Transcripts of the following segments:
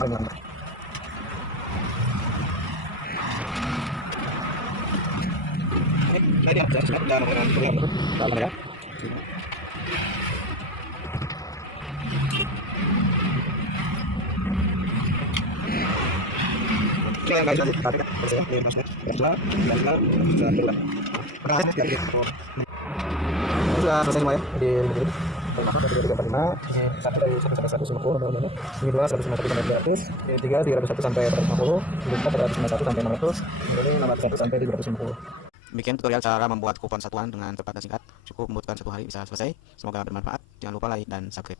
Sudah selesai semua ya di ini 345 satu dari 1 sampai 150 nomor-nomornya. Ini 2 151 sampai 200, ini 3 301 sampai 450, ini 4 351 sampai 600, ini 601 sampai 350. Demikian tutorial cara membuat kupon satuan dengan cepat dan singkat. Cukup membutuhkan 1 hari bisa selesai. Semoga bermanfaat. Jangan lupa like dan subscribe.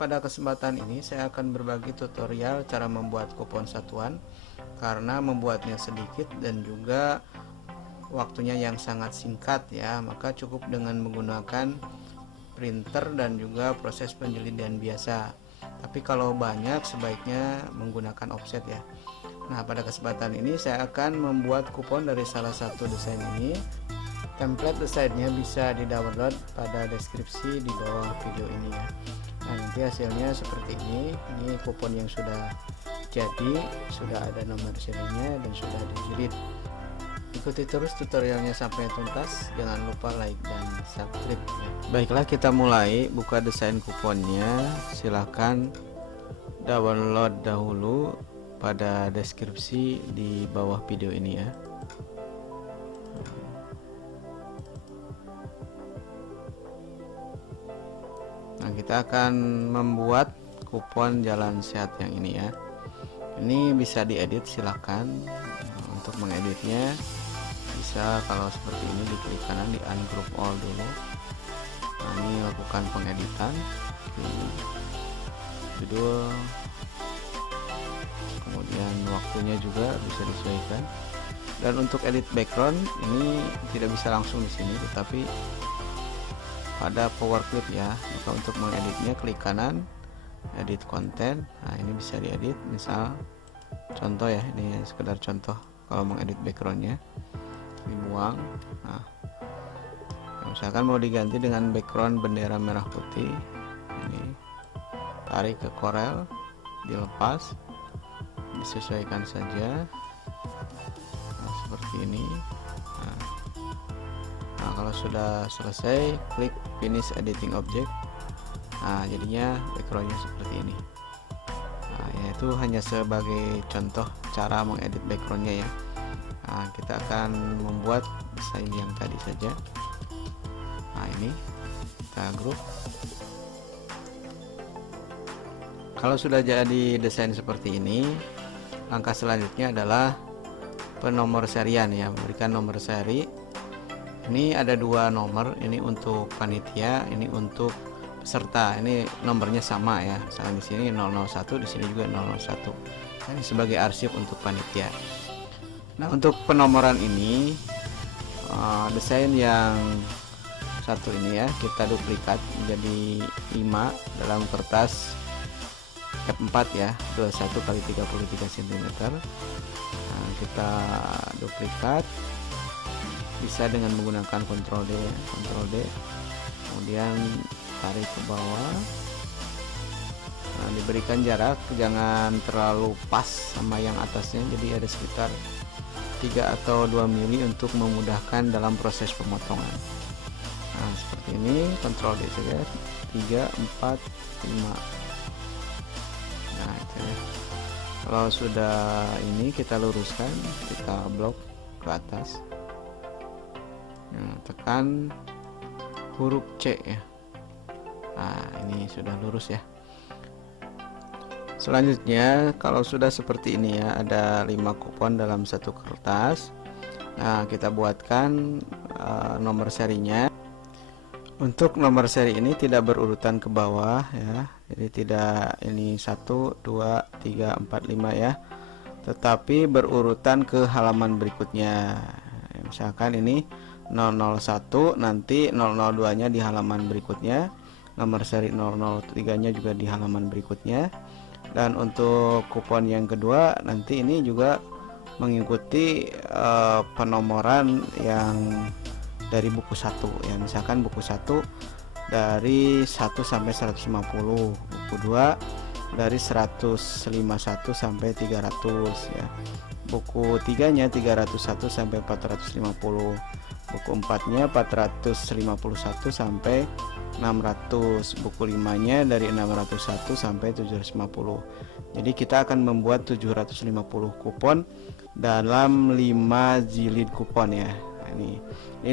Pada kesempatan ini saya akan berbagi tutorial cara membuat kupon satuan, karena membuatnya sedikit dan juga waktunya yang sangat singkat ya, maka cukup dengan menggunakan printer dan juga proses penjelidian biasa. Tapi kalau banyak sebaiknya menggunakan offset ya. Nah, pada kesempatan ini saya akan membuat kupon dari salah satu desain ini. Template desainnya bisa di-download pada deskripsi di bawah video ini ya. Nah, nanti hasilnya seperti ini. Ini kupon yang sudah jadi, sudah ada nomor serinya dan sudah dijilid. Ikuti terus tutorialnya sampai tuntas. Jangan lupa like dan subscribe ya. Baiklah, kita mulai. Buka desain kuponnya. Silahkan download dahulu pada deskripsi di bawah video ini ya. Nah, kita akan membuat kupon jalan sehat yang ini ya. Ini bisa diedit, silahkan. Untuk mengeditnya bisa, kalau seperti ini diklik kanan di ungroup all dulu. Nah, ini lakukan pengeditan di judul, kemudian waktunya juga bisa disesuaikan. Dan untuk edit background ini tidak bisa langsung di sini, tetapi pada power clip ya. Maka untuk mengeditnya klik kanan, edit konten. Nah, ini bisa diedit, misal contoh ya, ini sekedar contoh. Kalau mengedit backgroundnya dibuang. Nah, misalkan mau diganti dengan background bendera merah putih, ini tarik ke Corel, dilepas, disesuaikan saja. Nah, seperti ini. Nah, kalau sudah selesai, klik finish editing object. Nah, jadinya backgroundnya seperti ini. Nah, yaitu hanya sebagai contoh cara mengedit backgroundnya ya. Nah, kita akan membuat desain yang tadi saja. Nah, ini kita grup. Kalau sudah jadi desain seperti ini, langkah selanjutnya adalah penomor serian ya, memberikan nomor seri. Ini ada 2 nomor, ini untuk panitia, ini untuk peserta. Ini nomornya sama ya. Misalnya di sini 001, di sini juga 001. Ini sebagai arsip untuk panitia. Nah, untuk penomoran ini desain yang satu ini ya, kita duplikat menjadi 5 dalam kertas F4 ya, 21 x 33 cm. Nah, kita duplikat. Bisa dengan menggunakan Ctrl D, kemudian tarik ke bawah. Nah, diberikan jarak, jangan terlalu pas sama yang atasnya, jadi ada sekitar 3 atau 2 mili untuk memudahkan dalam proses pemotongan. Nah, seperti ini, Ctrl D saja, 3, 4, 5. Nah, itu ya. Kalau sudah ini kita luruskan, kita blok ke atas. Nah, tekan huruf C ya. Nah, ini sudah lurus ya. Selanjutnya, kalau sudah seperti ini ya, ada 5 kupon dalam satu kertas. Nah, kita buatkan nomor serinya. Untuk nomor seri ini tidak berurutan ke bawah ya. Jadi tidak ini 1 2 3 4 5 ya. Tetapi berurutan ke halaman berikutnya. Misalkan ini 001, nanti 002 nya di halaman berikutnya, nomor seri 003 nya juga di halaman berikutnya. Dan untuk kupon yang kedua nanti ini juga mengikuti penomoran yang dari buku 1 ya, misalkan buku 1 dari 1 sampai 150, buku 2 dari 151 sampai 300 ya, buku 3 nya 301 sampai 450, buku 4 nya 451 sampai 600, buku 5 nya dari 601 sampai 750. Jadi kita akan membuat 750 kupon dalam 5 jilid kupon ya. Nah, ini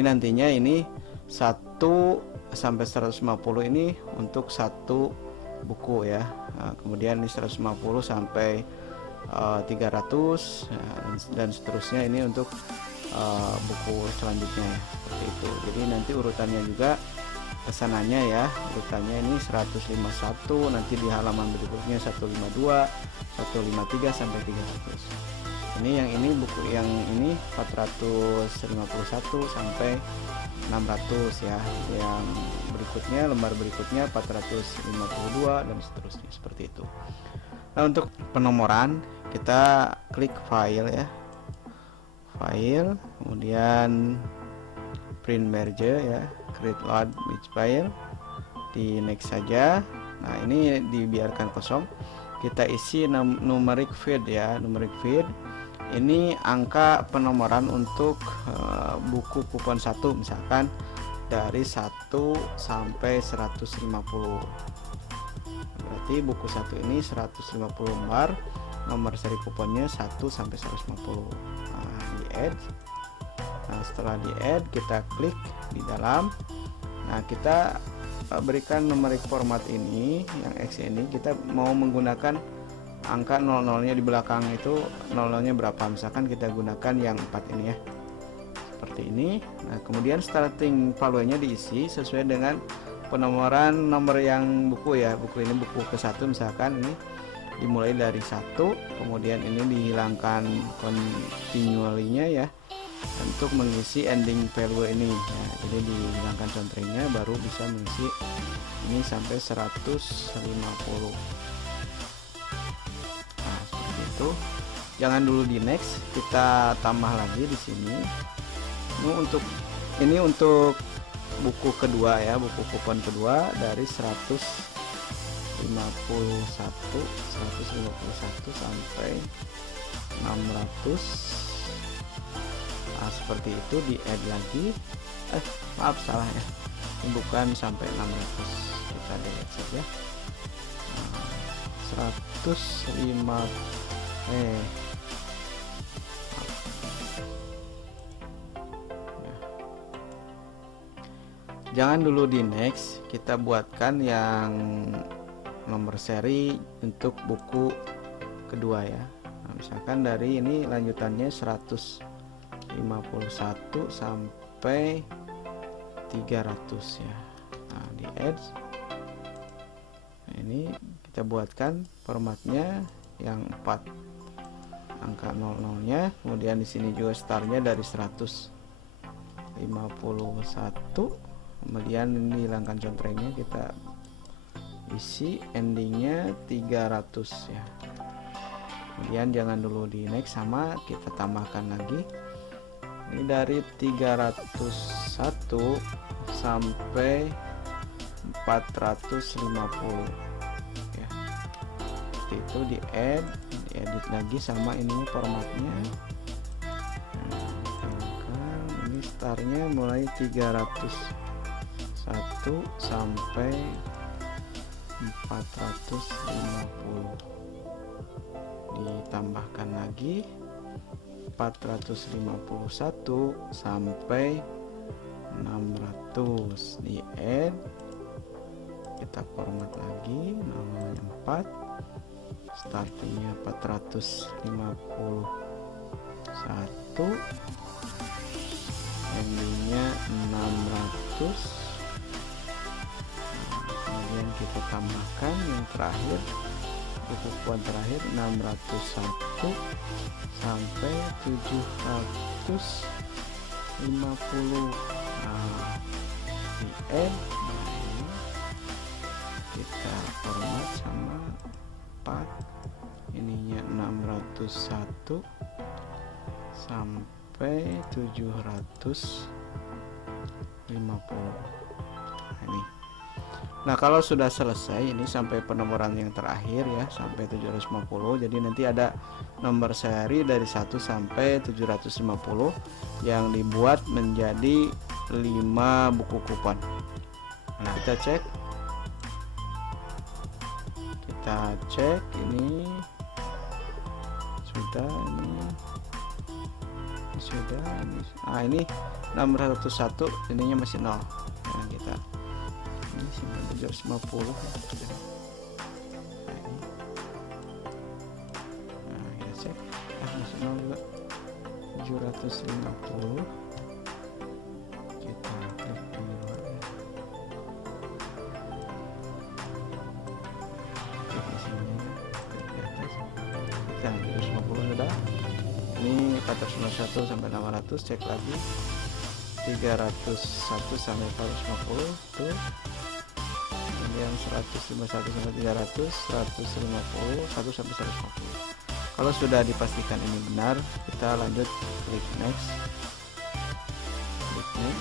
nantinya ini 1 sampai 150 ini untuk satu buku ya. Nah, kemudian ini 150 sampai 300 dan seterusnya ini untuk buku selanjutnya ya, seperti itu. Jadi nanti urutannya juga pesanannya ya, urutannya ini 151, nanti di halaman berikutnya 152, 153 sampai 300. Ini yang ini buku yang ini 451 sampai 600 ya. Yang berikutnya lembar berikutnya 452 dan seterusnya seperti itu. Nah, untuk penomoran kita klik file ya. File, kemudian print merge ya, create load image file, di next saja. Nah, ini dibiarkan kosong, kita isi numeric feed ya. Numeric feed ini angka penomoran untuk buku kupon 1 misalkan dari 1 sampai 150. Berarti buku 1 ini 150 lembar, nomor seri kuponnya 1 sampai 150. Nah, di add. Nah, setelah di add kita klik di dalam. Nah, kita berikan numeric format ini yang X ini, kita mau menggunakan angka 00-nya di belakang itu 00-nya berapa, misalkan kita gunakan yang 4 ini ya, seperti ini. Nah, kemudian starting value-nya diisi sesuai dengan penomoran nomor yang buku ya. Buku ini buku ke-1 misalkan ini dimulai dari 1, kemudian ini dihilangkan continually-nya ya untuk mengisi ending value ini ya. Jadi dihilangkan contrengnya baru bisa mengisi ini sampai 150. Nah, seperti itu. Jangan dulu di next, kita tambah lagi di sini. Ini untuk buku kedua ya, buku kupon kedua dari 151 sampai 600. Nah, seperti itu, di add lagi. Maaf salah ya, ini bukan sampai 600, kita delete saja. 105 jangan dulu di next, kita buatkan yang nomor seri untuk buku kedua ya. Nah, misalkan dari ini lanjutannya 151 sampai 300 ya. Nah, di add. Nah, ini kita buatkan formatnya yang 4 angka 00-nya, kemudian di sini juga startnya dari 151, kemudian ini hilangkan contrengnya, kita isi endingnya 300 ya. Kemudian jangan dulu di next, sama kita tambahkan lagi ini dari 301 sampai 450 ya. Seperti itu, di add, diedit lagi sama ini formatnya. Nah, ini startnya mulai 301 sampai 450, ditambahkan lagi 451 sampai 600, di add, kita format lagi namanya 4, startingnya 451, endingnya 600. Kemudian kita tambahkan yang terakhir, buku kupon terakhir 601 sampai 750. Nah, di add, ininya 601 sampai 750. Nah, ini. Nah, kalau sudah selesai ini sampai penomoran yang terakhir ya, sampai 750. Jadi nanti ada nomor seri dari 1 sampai 750 yang dibuat menjadi 5 buku kupon. Nah, kita cek ini sudah, ini nomor 101 ininya masih 0. Nah, kita ini simpan 750 ya, sudah. Nah, kita cek masih 0 juga. 750 kita klik di luar ya. Klik di sini, klik di atas. Kita 750 sudah. Ini 491 sampai 600, cek lagi 301 sampai 450 tuh, kemudian 151 sampai 300, 150 1 sampai 150. Kalau sudah dipastikan ini benar, kita lanjut klik next. Nah,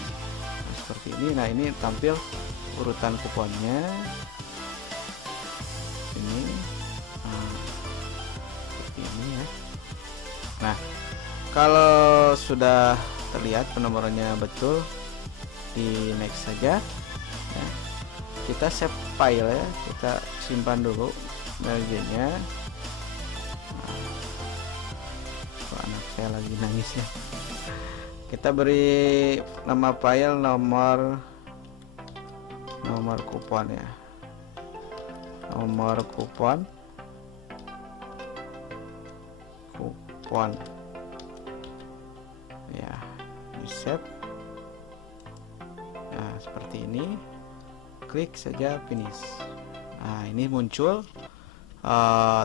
seperti ini. Nah, ini tampil urutan kuponnya ini, seperti ini ya. Nah, kalau sudah terlihat penomorannya betul, di next saja ya. Kita save file ya, kita simpan dulu marginnya. Anak saya lagi nangis ya. Kita beri nama file nomor kupon ya, nomor kupon ya, di save. Nah, seperti ini, klik saja finish. Nah, ini muncul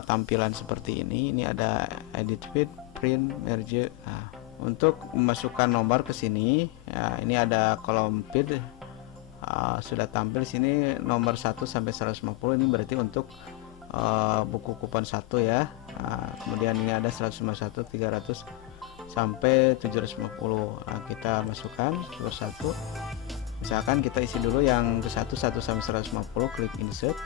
tampilan seperti ini. Ini ada edit feed, print, merge. Nah, untuk memasukkan nomor ke sini ya, ini ada kolom feed. Sudah tampil sini nomor 1 sampai 150. Ini berarti untuk buku kupon 1 ya. Kemudian ini ada 151, 300 sampai 750. Kita masukkan persatu. Misalkan kita isi dulu yang ke 1 sampai 150, klik insert.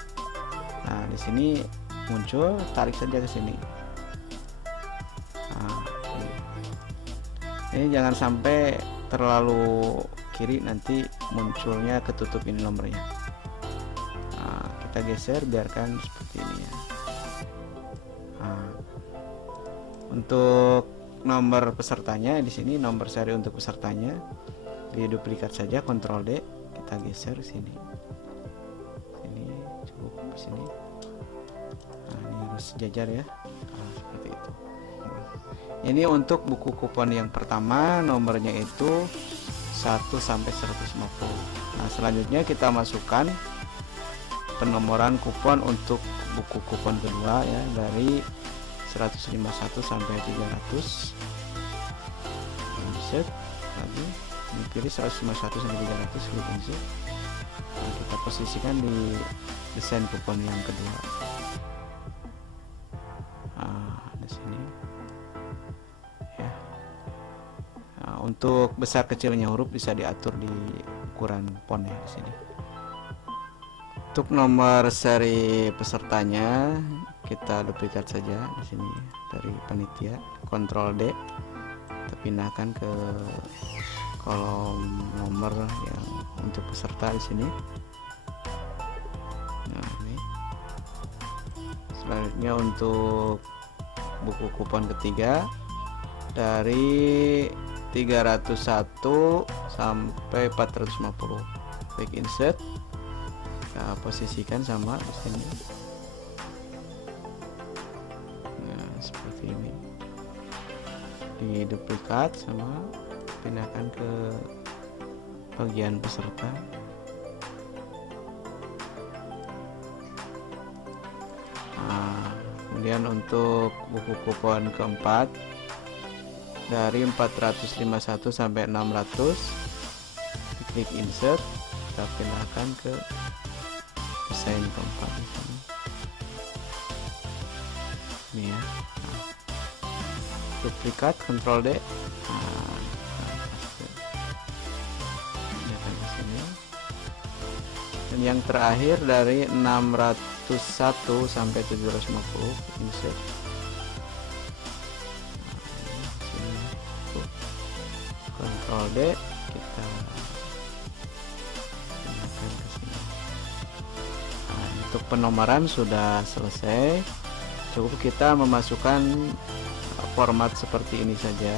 Nah, di sini muncul, tarik saja ke sini. Nah, ini jangan sampai terlalu kiri, nanti munculnya ketutup ini nomornya. Nah, kita geser, biarkan seperti ini ya. Nah, untuk nomor pesertanya di sini, nomor seri untuk pesertanya diduplikat saja, Ctrl D, kita geser sini. Ini cukup di sini. Nah, ini harus sejajar ya. Nah, seperti itu. Ini untuk buku kupon yang pertama, nomornya itu 1 sampai 150. Nah, selanjutnya kita masukkan penomoran kupon untuk buku kupon kedua ya, dari 151 sampai 300. Insert lagi, pilih 151 sampai 300, klik insert. Nah, kita posisikan di desain kupon yang kedua. Nah, di sini ya. Nah, untuk besar kecilnya huruf bisa diatur di ukuran font ya di sini. Untuk nomor seri pesertanya kita duplikat saja di sini dari panitia, Ctrl D, kita pindahkan ke kolom nomor yang untuk peserta di sini. Nah, ini selanjutnya untuk buku kupon ketiga dari 301 sampai 450, klik insert, kita posisikan sama di sini. Nah, seperti ini, diduplikat sama, pindahkan ke bagian peserta. Nah, kemudian untuk buku kupon keempat dari 451 sampai 600, klik insert, kita pindahkan ke desain keempat di sini. ini ya. Nah, duplikat Ctrl D. Nah, ke sini. Dan yang terakhir dari 601 sampai 750 insert. Ctrl D, kita pindahkan ke sini. Nah, untuk penomoran sudah selesai. Cukup kita memasukkan format seperti ini saja.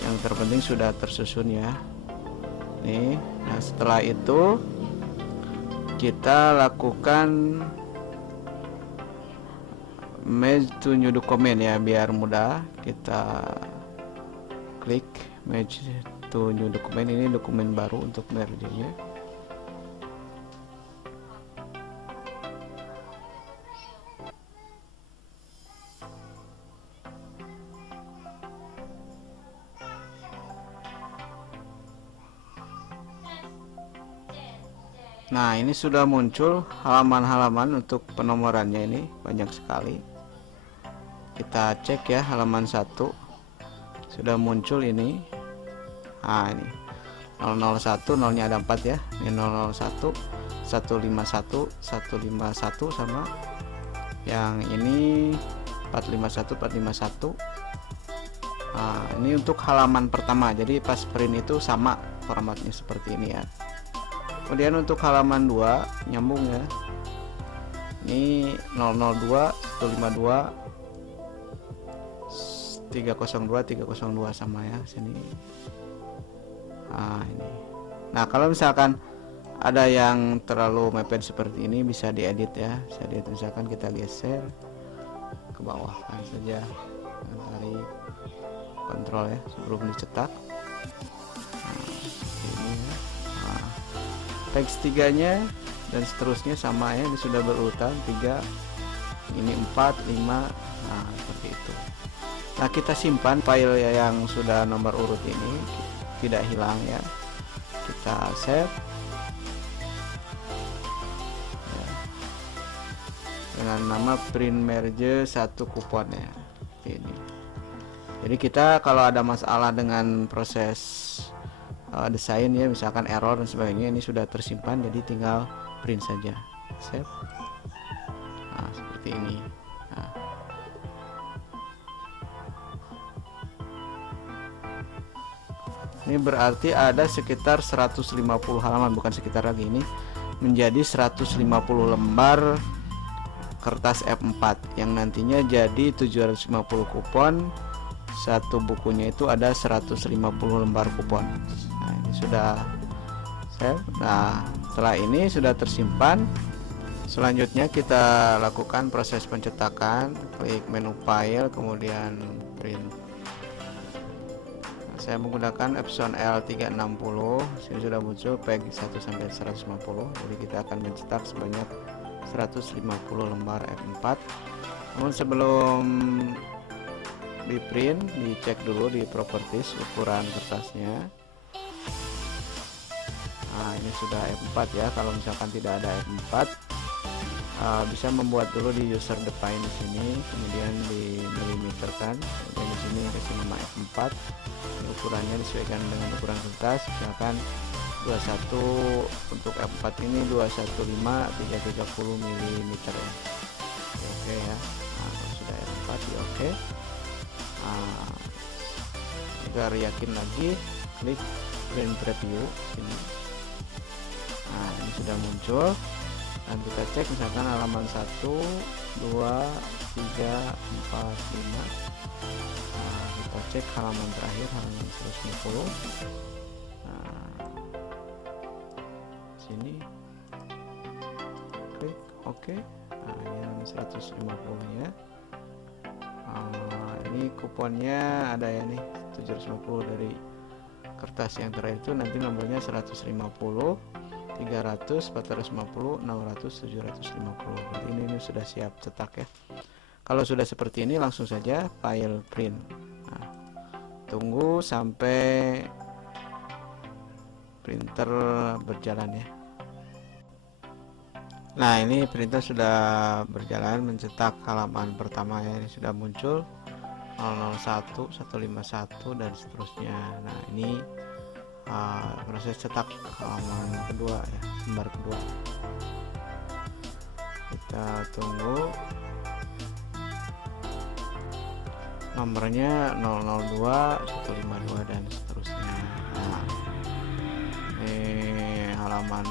Yang terpenting sudah tersusun ya. Nih, nah setelah itu kita lakukan merge to new document ya, biar mudah. Kita klik merge to new document, ini dokumen baru untuk merge-nya. Nah, ini sudah muncul halaman-halaman untuk penomorannya, ini banyak sekali. Kita cek ya, halaman 1 sudah muncul ini. Nah, ini 001, nolnya ada 4 ya. Ini 001, 151, 151 sama yang ini 451, 451. Nah, ini untuk halaman pertama. Jadi pas print itu sama formatnya seperti ini ya. Kemudian untuk halaman 2 nyambung ya. Ini 002, 152, 302, 302 sama ya sini. Nah, ini. Nah, kalau misalkan ada yang terlalu mepet seperti ini bisa diedit ya. Bisa diedit, misalkan kita geser ke bawah kan saja. Tarik kontrol ya sebelum dicetak. Teks 3-nya dan seterusnya sama ya, ini sudah berurutan 3, ini 4, 5. Nah, seperti itu. Nah, kita simpan file yang sudah nomor urut ini tidak hilang ya. Kita save ya, dengan nama print merge 1 kupon ya. Ini. Jadi kita kalau ada masalah dengan proses desain ya, misalkan error dan sebagainya, ini sudah tersimpan, jadi tinggal print saja, save. Nah, seperti ini. Nah. Ini berarti ada sekitar 150 halaman, bukan sekitar lagi, ini menjadi 150 lembar kertas F4 yang nantinya jadi 750 kupon. Satu bukunya itu ada 150 lembar kupon. Nah, ini sudah save. Nah, setelah ini sudah tersimpan. Selanjutnya kita lakukan proses pencetakan. Klik menu file, kemudian print. Nah, saya menggunakan Epson L360. Sini sudah muncul peg 1 sampai 150. Jadi kita akan mencetak sebanyak 150 lembar F4. Namun sebelum di print, dicek dulu di properties ukuran kertasnya. Nah, ini sudah F4 ya. Kalau misalkan tidak ada F4, bisa membuat dulu di user define di sini, kemudian dimilimeterkan, kemudian di sini kasih nama F4. Ukurannya disesuaikan dengan ukuran kertas, misalkan 21 untuk F4 ini 215 330 mm ya. Oke ya. Nah, kalau sudah F4 di oke. Agar yakin lagi, klik print preview sini. Nah, ini sudah muncul dan kita cek misalkan halaman 1 2 3 4 5. Nah, kita cek halaman terakhir, halaman 150. Nah, sini klik oke. Nah, ini halaman 150 ya. Ini kuponnya ada ya nih, 750 dari kertas yang terakhir itu, nanti nomornya 150, 300, 450, 600, 750. Berarti ini sudah siap cetak ya. Kalau sudah seperti ini langsung saja file print. Nah, tunggu sampai printer berjalan ya. Nah, ini printer sudah berjalan mencetak halaman pertama ya, ini sudah muncul 001, 151 dan seterusnya. Nah, ini proses cetak halaman kedua ya, lembar kedua. Kita tunggu nomornya 002, 152 dan seterusnya. Nah, ini halaman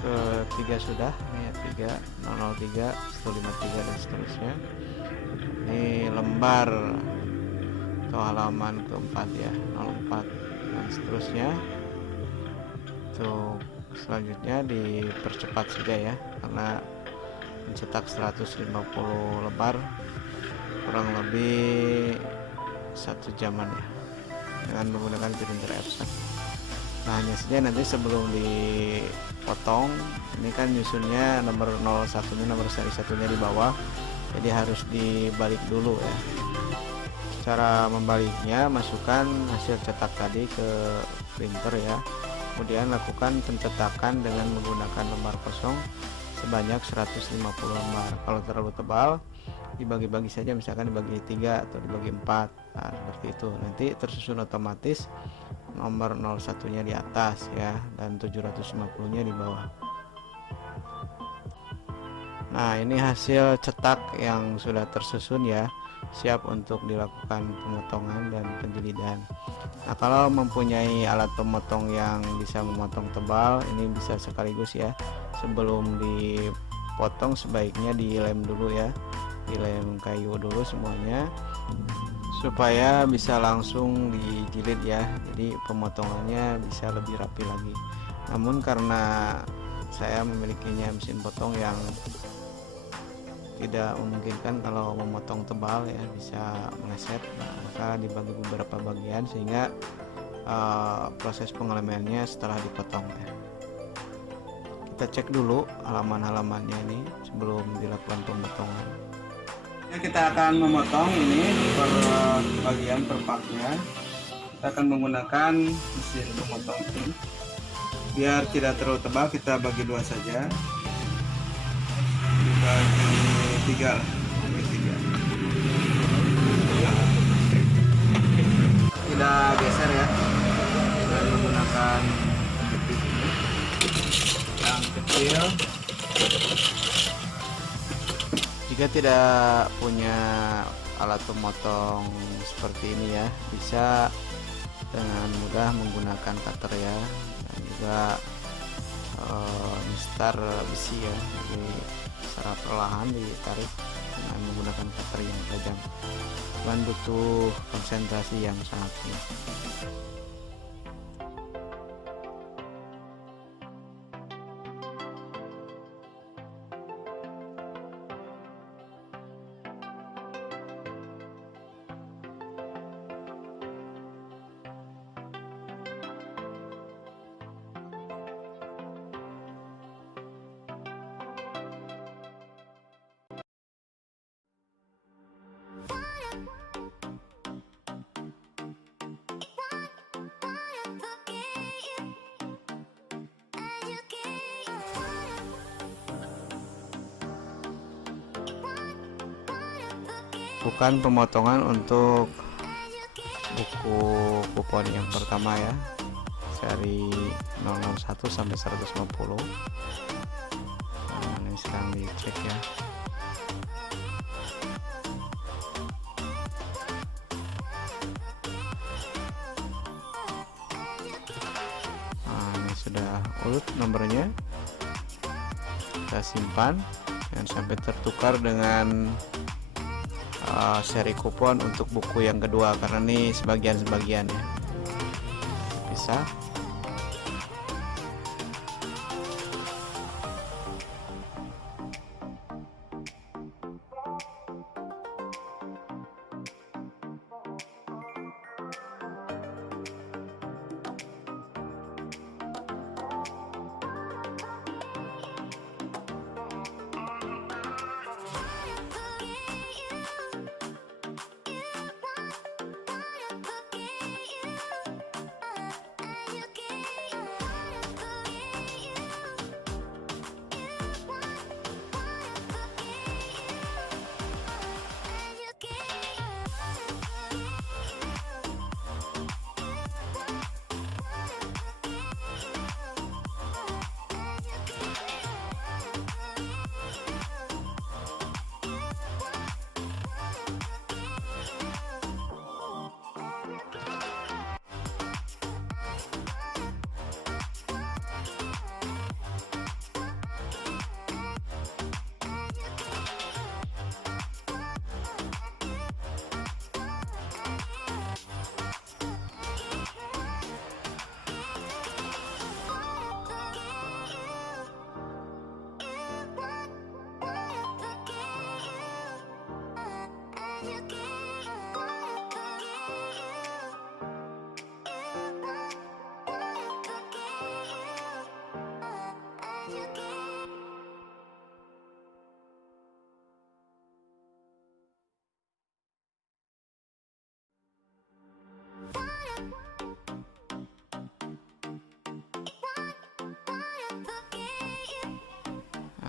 ketiga sudah nih ya, 3, 003, 153 dan seterusnya. Ini lembar atau halaman keempat ya, 04 dan seterusnya. Untuk selanjutnya dipercepat saja ya, karena mencetak 150 lembar kurang lebih 1 jaman ya, dengan menggunakan printer Epson. Nah, hanya saja nanti sebelum dipotong, ini kan nyusunnya nomor 01 nya, nomor seri satunya di bawah, jadi harus dibalik dulu ya. Cara membaliknya, masukkan hasil cetak tadi ke printer ya, kemudian lakukan pencetakan dengan menggunakan lembar kosong sebanyak 150 lembar. Kalau terlalu tebal, dibagi-bagi saja, misalkan dibagi 3 atau dibagi 4. Nah, seperti itu, nanti tersusun otomatis nomor 01 nya di atas ya, dan 750 nya di bawah. Nah, ini hasil cetak yang sudah tersusun ya, siap untuk dilakukan pemotongan dan penjilidan. Nah, kalau mempunyai alat pemotong yang bisa memotong tebal, ini bisa sekaligus ya, sebelum dipotong sebaiknya dilem dulu ya, dilem kayu dulu semuanya supaya bisa langsung dijilid ya, jadi pemotongannya bisa lebih rapi lagi. Namun karena saya memilikinya mesin potong yang tidak memungkinkan kalau memotong tebal ya, bisa meleset, nah, maka dibagi beberapa bagian sehingga proses pengelemannya setelah dipotong ya. Kita cek dulu halaman-halamannya ini sebelum dilakukan pemotongan ya. Kita akan memotong ini per bagian per partnya. Kita akan menggunakan mesin pemotong ini biar tidak terlalu tebal, kita bagi dua saja, dibagi 3 lah, tidak geser ya, dengan menggunakan yang kecil. Jika tidak punya alat pemotong seperti ini ya, bisa dengan mudah menggunakan cutter ya, dan juga mistar besi ya, jadi secara perlahan ditarik dengan menggunakan cutter yang tajam, dan butuh konsentrasi yang sangat tinggi. Bukan pemotongan untuk buku kupon yang pertama ya, seri 001 sampai 150. Nah, ini sekarang dicek ya. Nah, ini sudah urut nomornya, kita simpan dan sampai tertukar dengan seri kupon untuk buku yang kedua, karena ini sebagian-sebagian ya, bisa.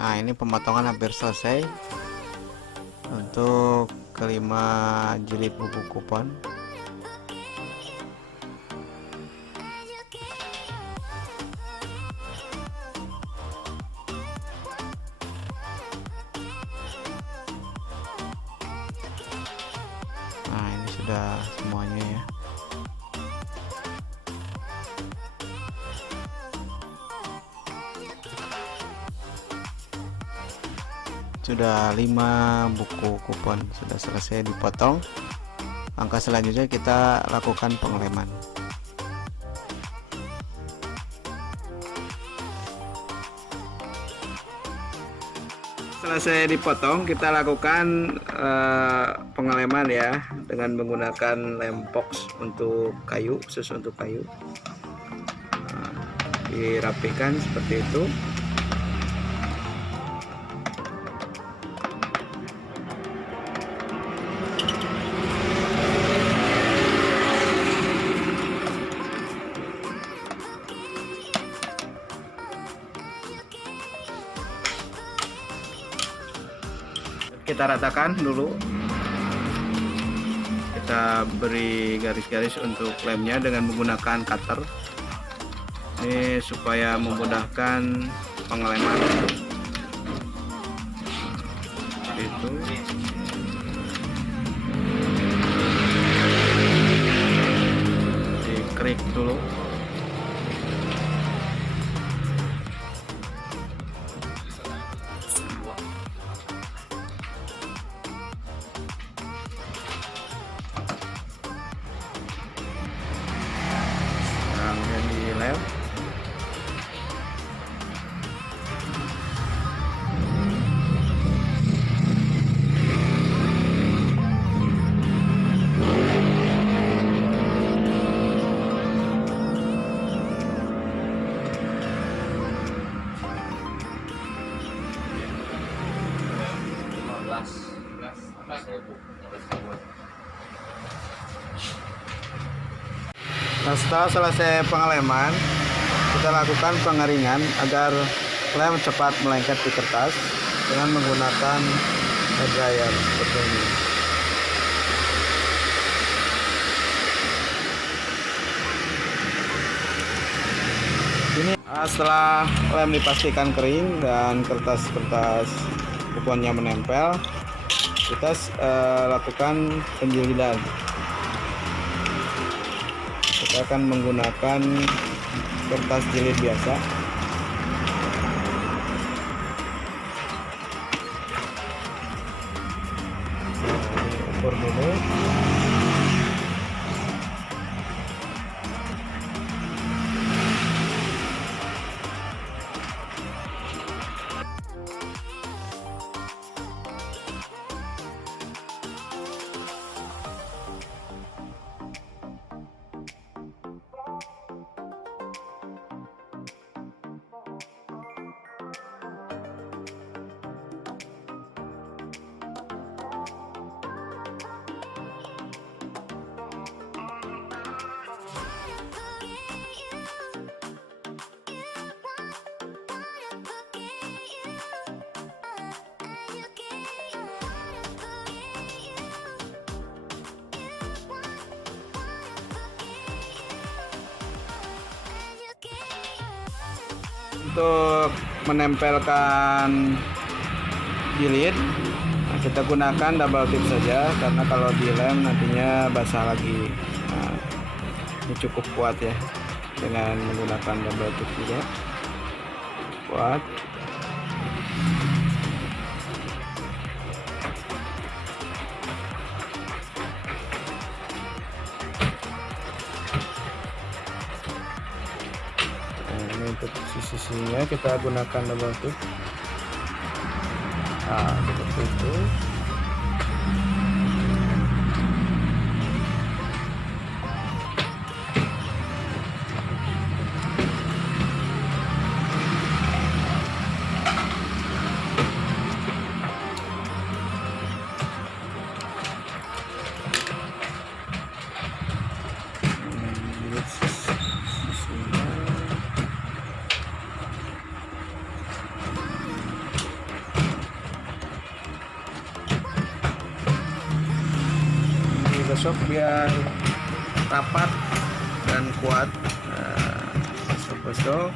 Nah, ini pemotongan hampir selesai untuk kelima jilid buku kupon. Nah, ini sudah semuanya ya. Sudah 5 buku kupon sudah selesai dipotong. Langkah selanjutnya kita lakukan pengeleman. Selesai dipotong, kita lakukan pengeleman ya dengan menggunakan lem box untuk kayu, khusus untuk kayu. Nah, dirapikan seperti itu. Kita ratakan dulu, kita beri garis-garis untuk lemnya dengan menggunakan cutter ini supaya memudahkan pengeleman. Seperti itu. Dikerik dulu. Dilem. Nah, setelah selesai pengeleman, kita lakukan pengeringan agar lem cepat melengket di kertas dengan menggunakan hair dryer seperti ini. Setelah lem dipastikan kering dan kertas-kertas kuponnya menempel, kita lakukan penjilidan. Kita akan menggunakan kertas jilid biasa. Ukur dulu. Untuk menempelkan jilid, nah, kita gunakan double tip saja karena kalau dilem nantinya basah lagi. Nah, ini cukup kuat ya, dengan menggunakan double tip juga kuat. Untuk sisi-sisinya kita gunakan double tip. Nah, seperti itu. gosok biar rapat dan kuat. Gosok.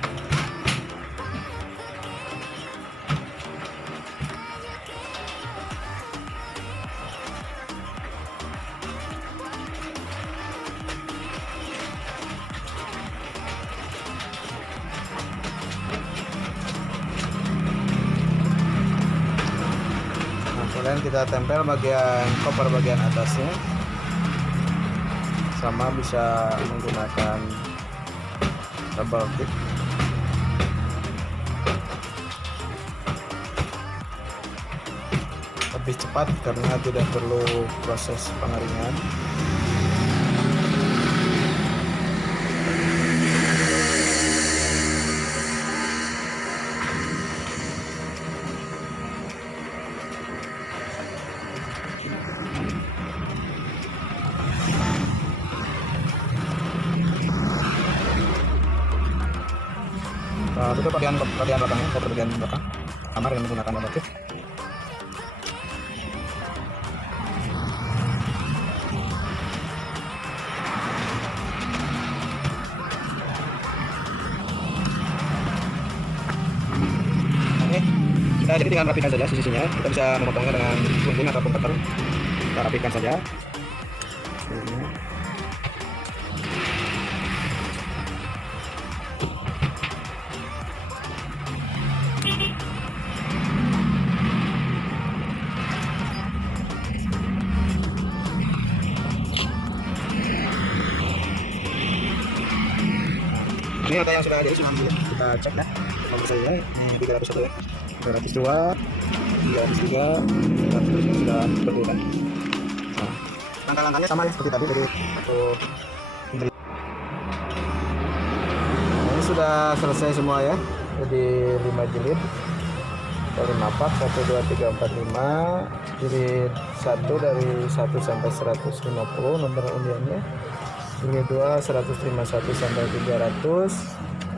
Kemudian kita tempel bagian koper bagian atasnya, sama bisa menggunakan rubber tip. Lebih cepat karena tidak perlu proses pengeringan. Itu bagian belakangnya, koper bagian belakang kamar yang menggunakan motif. Oke, kita jadi tinggal rapikan saja sisinya. Kita bisa memotongnya dengan gunting ataupun cutter. Kita rapikan saja. Ini ada yang sudah jadi sudah ambil, kita cek ya nomor saya ini 301 ya, 302, 303, 300 ini sudah seperti kan. Nah, langkah-langkahnya sama ya seperti tadi, jadi satu ini sudah selesai semua ya. Jadi 5 jilid dari napak 1 2 3 4 5, jilid 1 dari 1 sampai 150 nomor undiannya. Jilid 2 151 sampai 300,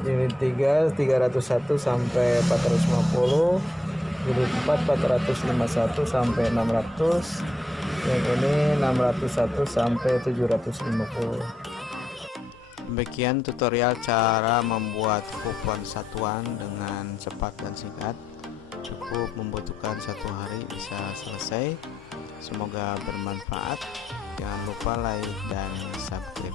jilid 3 301 sampai 450, jilid 4 451 sampai 600, yang ini 601 sampai 750. Demikian tutorial cara membuat kupon satuan dengan cepat dan singkat. Cukup membutuhkan 1 hari bisa selesai. Semoga bermanfaat. Jangan lupa like dan subscribe.